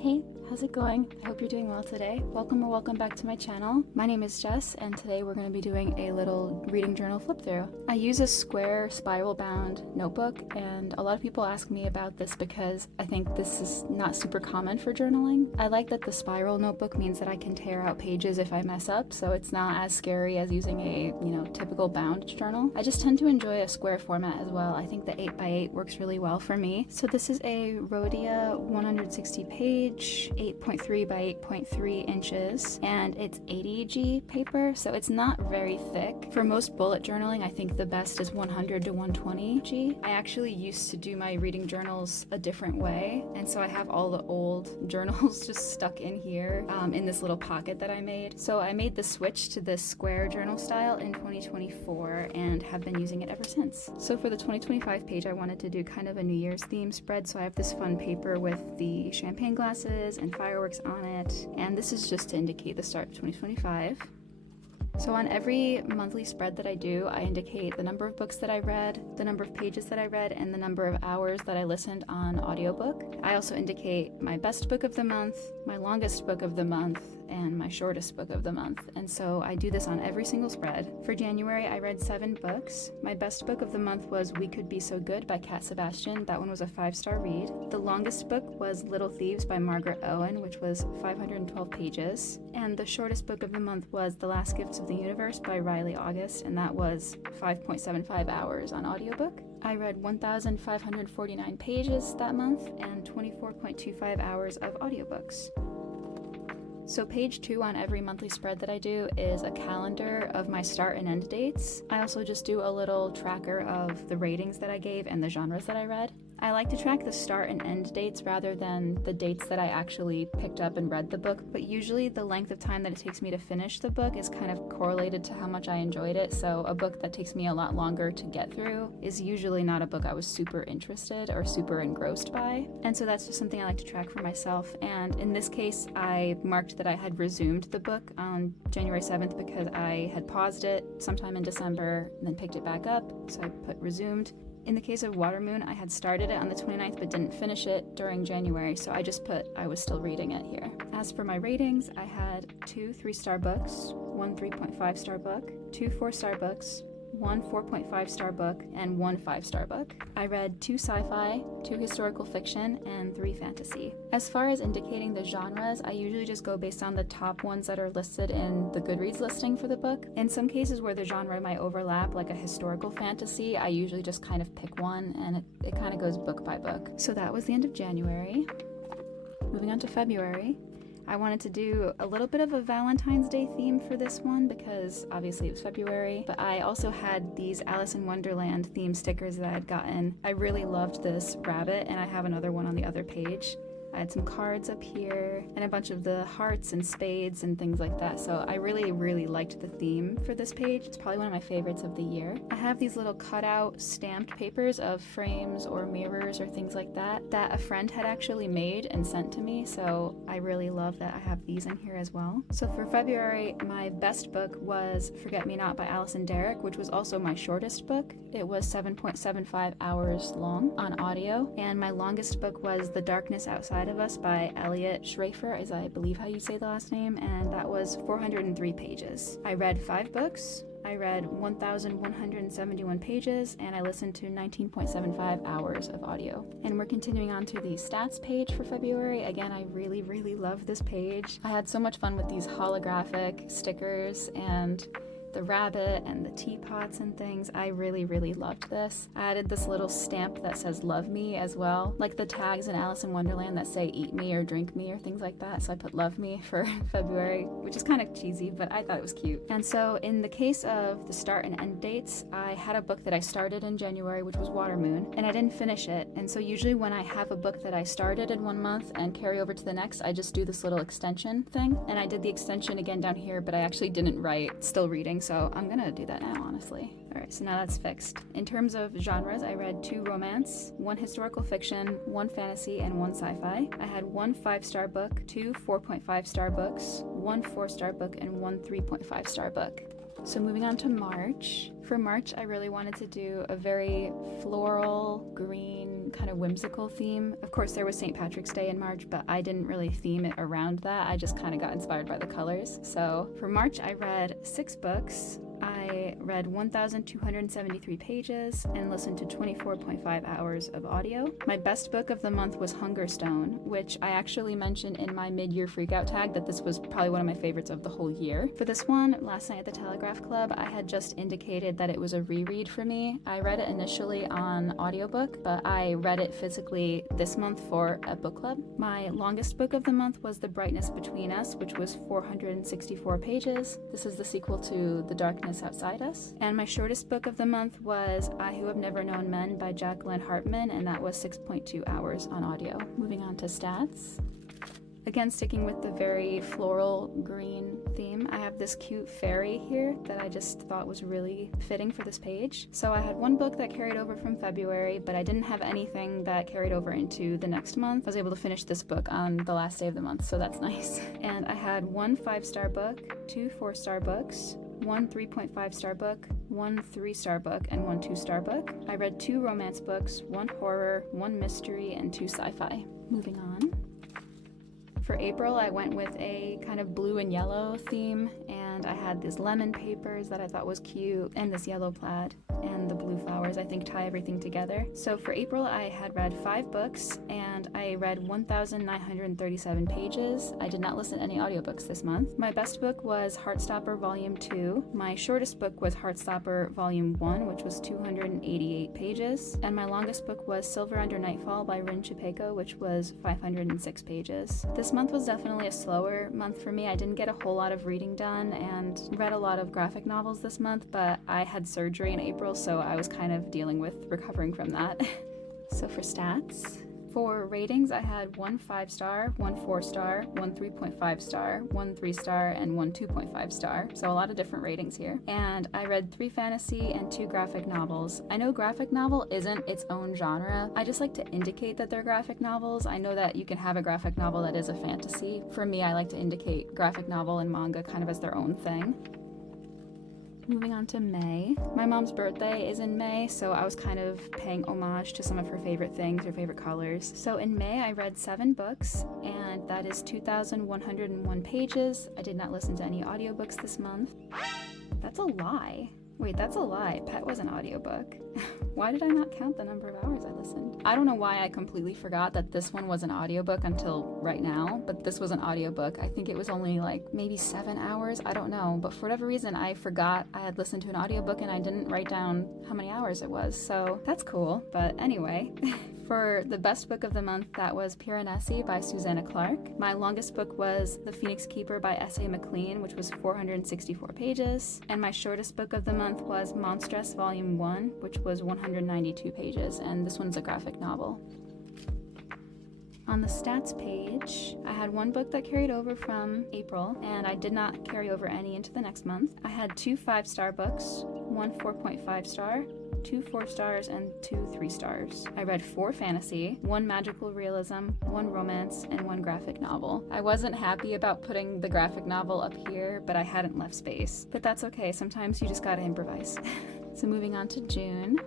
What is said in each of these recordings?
Hey, how's it going? I hope you're doing well today. Welcome back to my channel. My name is Jess, and today we're going to be doing a little reading journal flip through. I use a square spiral bound notebook, and a lot of people ask me about this because I think this is not super common for journaling. I like that the spiral notebook means that I can tear out pages if I mess up, so it's not as scary as using a, typical bound journal. I just tend to enjoy a square format as well. I think the 8x8 works really well for me. So this is a Rhodia 160 page, 8.3 by 8.3 inches, and it's 80G paper, so it's not very thick. For most bullet journaling, I think the best is 100 to 120G. I actually used to do my reading journals a different way, and so I have all the old journals just stuck in here in this little pocket that I made. So I made the switch to this square journal style in 2024 and have been using it ever since. So for the 2025 page, I wanted to do kind of a New Year's theme spread, so I have this fun paper with the champagne glasses and fireworks on it, and this is just to indicate the start of 2025. So on every monthly spread that I do, I indicate the number of books that I read, the number of pages that I read, and the number of hours that I listened on audiobook. I also indicate my best book of the month, my longest book of the month, and my shortest book of the month. And so I do this on every single spread. For January, I read 7 books. My best book of the month was We Could Be So Good by Cat Sebastian. That one was a 5-star read. The longest book was Little Thieves by Margaret Owen, which was 512 pages. And the shortest book of the month was The Last Gifts of the Universe by Riley August, and that was 5.75 hours on audiobook. I read 1,549 pages that month and 24.25 hours of audiobooks. So page 2 on every monthly spread that I do is a calendar of my start and end dates. I also just do a little tracker of the ratings that I gave and the genres that I read. I like to track the start and end dates rather than the dates that I actually picked up and read the book, but usually the length of time that it takes me to finish the book is kind of correlated to how much I enjoyed it. So a book that takes me a lot longer to get through is usually not a book I was super interested or super engrossed by. And so that's just something I like to track for myself. And in this case, I marked that I had resumed the book on January 7th because I had paused it sometime in December and then picked it back up. So I put resumed. In the case of Watermoon, I had started it on the 29th but didn't finish it during January, so I just put I was still reading it here. As for my ratings, I had 2 3-star books, 1 3.5-star book, 2 4-star books, 1 4.5-star book, and 1 5-star book. I read 2 sci-fi, 2 historical fiction, and 3 fantasy. As far as indicating the genres, I usually just go based on the top ones that are listed in the Goodreads listing for the book. In some cases where the genre might overlap, like a historical fantasy, I usually just kind of pick one, and it kind of goes book by book. So that was the end of January. Moving on to February. I wanted to do a little bit of a Valentine's Day theme for this one because obviously it was February, but I also had these Alice in Wonderland theme stickers that I had gotten. I really loved this rabbit, and I have another one on the other page. I had some cards up here and a bunch of the hearts and spades and things like that. So I really liked the theme for this page. It's probably one of my favorites of the year. I have these little cutout stamped papers of frames or mirrors or things like that a friend had actually made and sent to me. So I really love that I have these in here as well. So for February, my best book was Forget Me Not by Alison Derrick, which was also my shortest book. It was 7.75 hours long on audio. And my longest book was The Darkness Outside of Us by Elliot Schrafer, is I believe how you say the last name, and that was 403 pages. I read 5 books. I read 1,171 pages, and I listened to 19.75 hours of audio. And we're continuing on to the stats page for February. Again, I really love this page. I had so much fun with these holographic stickers and the rabbit and the teapots and things. I really loved this. I added this little stamp that says love me as well, like the tags in Alice in Wonderland that say eat me or drink me or things like that. So I put love me for February, which is kind of cheesy, but I thought it was cute. And so in the case of the start and end dates, I had a book that I started in January, which was Watermoon, and I didn't finish it. And so usually when I have a book that I started in one month and carry over to the next, I just do this little extension thing. And I did the extension again down here, but I actually didn't write still reading, so I'm gonna do that now, honestly. Alright, so now that's fixed. In terms of genres, I read 2 romance, 1 historical fiction, 1 fantasy, and 1 sci-fi. I had 1 5-star book, 2 4.5-star books, 1 4-star book, and 1 3.5-star book. So moving on to March. For March, I really wanted to do a very floral, green, kind of whimsical theme. Of course, there was St. Patrick's Day in March, but I didn't really theme it around that. I just kind of got inspired by the colors. So for March, I read 6 books. I read 1,273 pages and listened to 24.5 hours of audio. My best book of the month was Hungerstone, which I actually mentioned in my mid-year freakout tag that this was probably one of my favorites of the whole year. For this one, last night at the Telegraph Club, I had just indicated that it was a reread for me. I read it initially on audiobook, but I read it physically this month for a book club. My longest book of the month was The Brightness Between Us, which was 464 pages. This is the sequel to The Darkness Outside Us. And my shortest book of the month was I Who Have Never Known Men by Jacqueline Hartman, and that was 6.2 hours on audio. Moving on to stats. Again, sticking with the very floral green theme, I have this cute fairy here that I just thought was really fitting for this page. So I had one book that carried over from February, but I didn't have anything that carried over into the next month. I was able to finish this book on the last day of the month, so that's nice. And I had 1 5-star book, 2 4-star books, 1 3.5-star book, 1 3-star book, and 1 2-star book. I read 2 romance books, 1 horror, 1 mystery, and 2 sci-fi. Moving on. For April, I went with a kind of blue and yellow theme, and I had these lemon papers that I thought was cute, and this yellow plaid, and the blue flowers, I think, tie everything together. So for April, I had read 5 books, and I read 1,937 pages. I did not listen to any audiobooks this month. My best book was Heartstopper Volume 2. My shortest book was Heartstopper Volume 1, which was 288 pages. And my longest book was Silver Under Nightfall by Rin Chipeko, which was 506 pages. This month was definitely a slower month for me. I didn't get a whole lot of reading done and read a lot of graphic novels this month, but I had surgery in April, so I was kind of dealing with recovering from that. So for stats, for ratings, I had 1 5-star, 1 4-star, 1 3.5 star, 1 3-star, and 1 2.5 star. So a lot of different ratings here. And I read 3 fantasy and 2 graphic novels. I know graphic novel isn't its own genre. I just like to indicate that they're graphic novels. I know that you can have a graphic novel that is a fantasy. For me, I like to indicate graphic novel and manga kind of as their own thing. Moving on to May. My mom's birthday is in May, so I was kind of paying homage to some of her favorite things, her favorite colors. So in May, I read 7 books, and that is 2,101 pages. I did not listen to any audiobooks this month. That's a lie. Wait, that's a lie. Pet was an audiobook. Why did I not count the number of hours I listened? I don't know why I completely forgot that this one was an audiobook until right now, but this was an audiobook. I think it was only like maybe 7 hours. I don't know, but for whatever reason, I forgot I had listened to an audiobook and I didn't write down how many hours it was, so that's cool. But anyway, for the best book of the month, that was Piranesi by Susanna Clark. My longest book was The Phoenix Keeper by S.A. McLean, which was 464 pages. And my shortest book of the month was Monstress Volume 1, which was 192 pages, and this one's a graphic novel. On the stats page, I had 1 book that carried over from April, and I did not carry over any into the next month. I had 2 5-star books, 1 4.5 star, 2 4 stars, and 2 3 stars. I read 4 fantasy, 1 magical realism, 1 romance, and 1 graphic novel. I wasn't happy about putting the graphic novel up here, but I hadn't left space. But that's okay, sometimes you just gotta improvise. So moving on to June.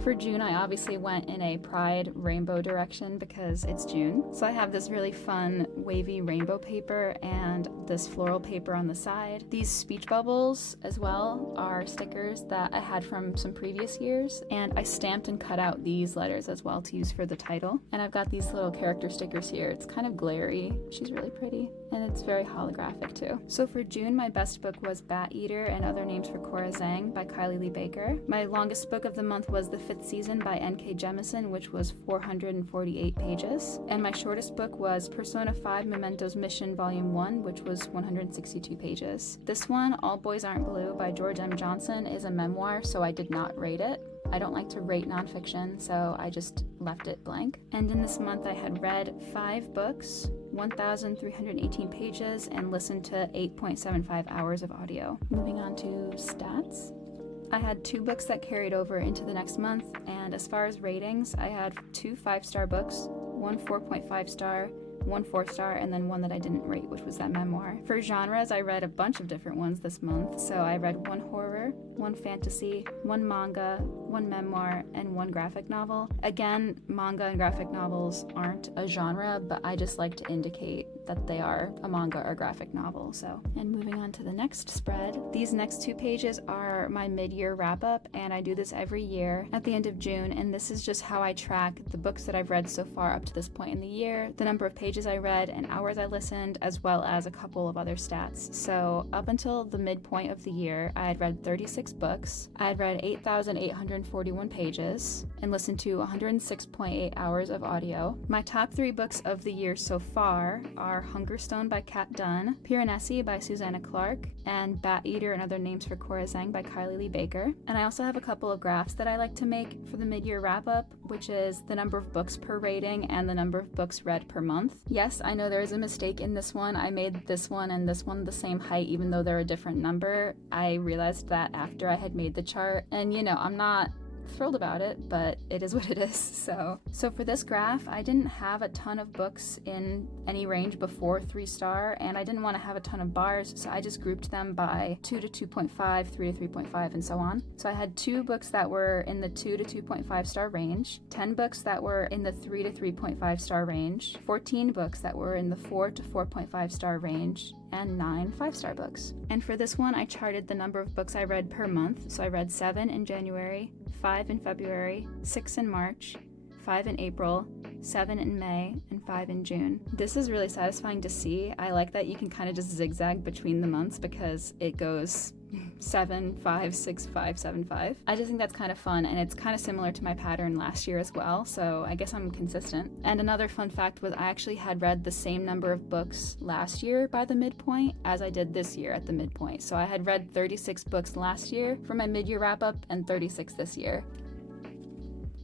For June, I obviously went in a pride rainbow direction because it's June. So I have this really fun wavy rainbow paper and this floral paper on the side. These speech bubbles as well are stickers that I had from some previous years, and I stamped and cut out these letters as well to use for the title. And I've got these little character stickers here. It's kind of glary. She's really pretty, and it's very holographic too. So for June, my best book was Bat Eater and Other Names for Cora Zhang by Kylie Lee Baker. My longest book of the month was The 5th Season by N.K. Jemisin, which was 448 pages. And my shortest book was Persona 5 Memento's Mission Volume 1, which was 162 pages. This one, All Boys Aren't Blue by George M. Johnson, is a memoir, so I did not rate it. I don't like to rate nonfiction, so I just left it blank. And in this month, I had read 5 books, 1,318 pages, and listened to 8.75 hours of audio. Moving on to stats. I had 2 books that carried over into the next month, and as far as ratings, I had 2 5-star books, 1 4.5 star, 1 4-star, and then one that I didn't rate, which was that memoir. For genres, I read a bunch of different ones this month. So I read 1 horror, 1 fantasy, 1 manga, 1 memoir, and 1 graphic novel. Again, manga and graphic novels aren't a genre, but I just like to indicate that they are a manga or graphic novel. And moving on to the next spread, these next 2 pages are my mid-year wrap-up, and I do this every year at the end of June, and this is just how I track the books that I've read so far up to this point in the year, the number of pages I read and hours I listened, as well as a couple of other stats. So up until the midpoint of the year, I had read 36 books, I had read 8,841 pages, and listened to 106.8 hours of audio. My top 3 books of the year so far are Hungerstone by Kat Dunn, Piranesi by Susanna Clarke, and Bat Eater and Other Names for Cora Zhang by Kylie Lee Baker. And I also have a couple of graphs that I like to make for the mid-year wrap-up, which is the number of books per rating and the number of books read per month. Yes, I know there is a mistake in this one. I made this one and this one the same height, even though they're a different number. I realized that after I had made the chart, and I'm not thrilled about it, but it is what it is. So for this graph, I didn't have a ton of books in any range before 3-star, and I didn't want to have a ton of bars, so I just grouped them by 2 to 2.5, 3 to 3.5, and so on. So I had 2 books that were in the 2 to 2.5 star range, 10 books that were in the 3 to 3.5 star range, 14 books that were in the 4 to 4.5 star range, and 9 5-star books. And for this one, I charted the number of books I read per month. So I read 7 in January, 5 in February, 6 in March, 5 in April, 7 in May, and 5 in June. This is really satisfying to see. I like that you can kind of just zigzag between the months because it goes 7, 5, 6, 5, 7, 5. I just think that's kind of fun, and it's kind of similar to my pattern last year as well, so I guess I'm consistent. And another fun fact was I actually had read the same number of books last year by the midpoint as I did this year at the midpoint. So I had read 36 books last year for my mid-year wrap-up and 36 this year.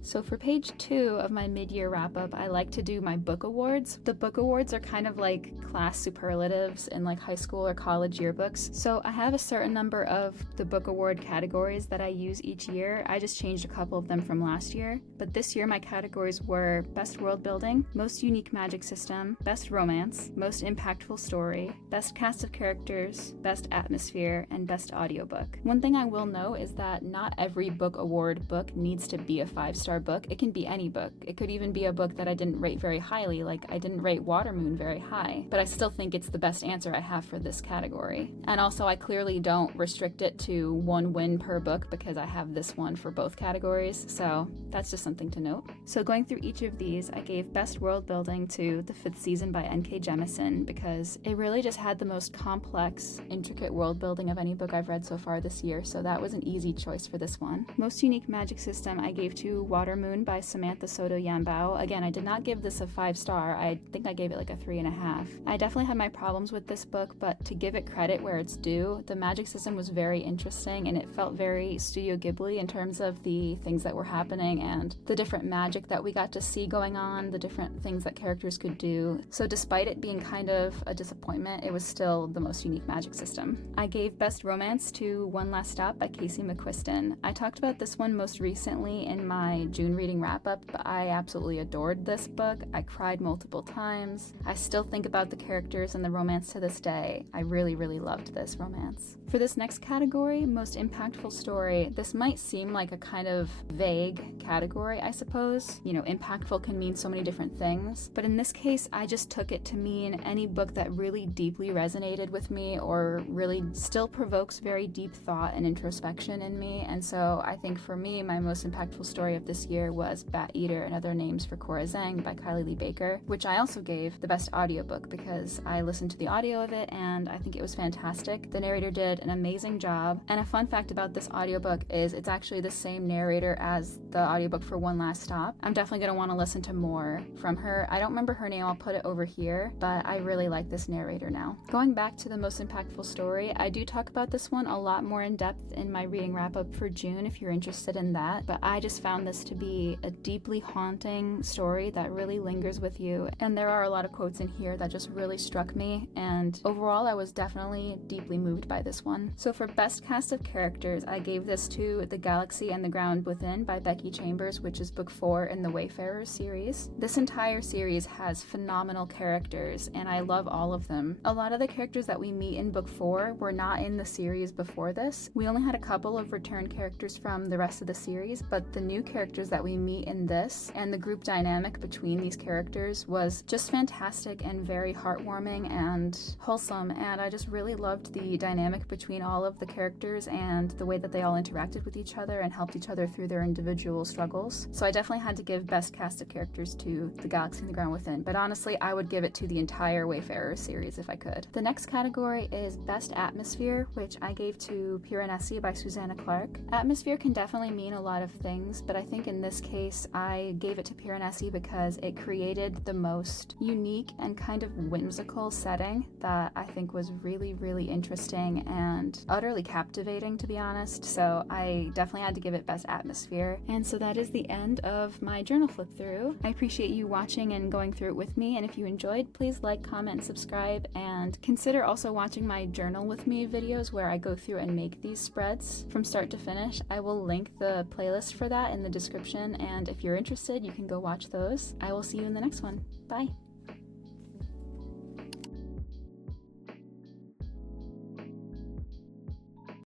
So for page 2 of my mid-year wrap-up, I like to do my book awards. The book awards are kind of like class superlatives in like high school or college yearbooks. So I have a certain number of the book award categories that I use each year. I just changed a couple of them from last year. But this year my categories were Best World Building, Most Unique Magic System, Best Romance, Most Impactful Story, Best Cast of Characters, Best Atmosphere, and Best Audiobook. One thing I will note is that not every book award book needs to be a 5-star book. It can be any book. It could even be a book that I didn't rate very highly, like I didn't rate Watermoon very high, but I still think it's the best answer I have for this category. And also I clearly don't restrict it to 1 win per book because I have this one for both categories, so that's just something to note. So going through each of these, I gave Best World Building to The 5th Season by N.K. Jemisin because it really just had the most complex, intricate world building of any book I've read so far this year, so that was an easy choice for this one. Most Unique Magic System I gave to Watermoon by Samantha Soto Yambao. Again, I did not give this a 5-star. I think I gave it like a 3.5. I definitely had my problems with this book, but to give it credit where it's due, the magic system was very interesting and it felt very Studio Ghibli in terms of the things that were happening and the different magic that we got to see going on, the different things that characters could do. So despite it being kind of a disappointment, it was still the most unique magic system. I gave Best Romance to One Last Stop by Casey McQuiston. I talked about this one most recently in my June reading wrap-up, but I absolutely adored this book. I cried multiple times. I still think about the characters and the romance to this day. I really, really loved this romance. For this next category, Most Impactful Story, this might seem like a kind of vague category, I suppose. Impactful can mean so many different things, but in this case, I just took it to mean any book that really deeply resonated with me or really still provokes very deep thought and introspection in me. And so I think for me, my most impactful story of this year was Bat Eater and Other Names for Cora Zhang by Kylie Lee Baker, which I also gave the best audiobook because I listened to the audio of it and I think it was fantastic. The narrator did an amazing job. And a fun fact about this audiobook is it's actually the same narrator as the audiobook for One Last Stop. I'm definitely going to want to listen to more from her. I don't remember her name, I'll put it over here, but I really like this narrator now. Going back to the most impactful story, I do talk about this one a lot more in depth in my reading wrap-up for June if you're interested in that, but I just found this to be a deeply haunting story that really lingers with you, and there are a lot of quotes in here that just really struck me, and overall I was definitely deeply moved by this one. So for best cast of characters, I gave this to The Galaxy and the Ground Within by Becky Chambers, which is book 4 in the Wayfarers series. This entire series has phenomenal characters, and I love all of them. A lot of the characters that we meet in book 4 were not in the series before this. We only had a couple of return characters from the rest of the series, but the new characters that we meet in this and the group dynamic between these characters was just fantastic and very heartwarming and wholesome, and I just really loved the dynamic between all of the characters and the way that they all interacted with each other and helped each other through their individual struggles. So I definitely had to give best cast of characters to The Galaxy and the Ground Within, but honestly I would give it to the entire Wayfarers series if I could. The next category is best atmosphere, which I gave to Piranesi by Susanna Clarke. Atmosphere can definitely mean a lot of things, but I think in this case I gave it to Piranesi because it created the most unique and kind of whimsical setting that I think was really, really interesting and utterly captivating, to be honest. So I definitely had to give it best atmosphere. And so that is the end of my journal flip through. I appreciate you watching and going through it with me, and if you enjoyed, please like, comment, and subscribe, and consider also watching my journal with me videos where I go through and make these spreads from start to finish. I will link the playlist for that in the description, and if you're interested, you can go watch those. I will see you in the next one. Bye!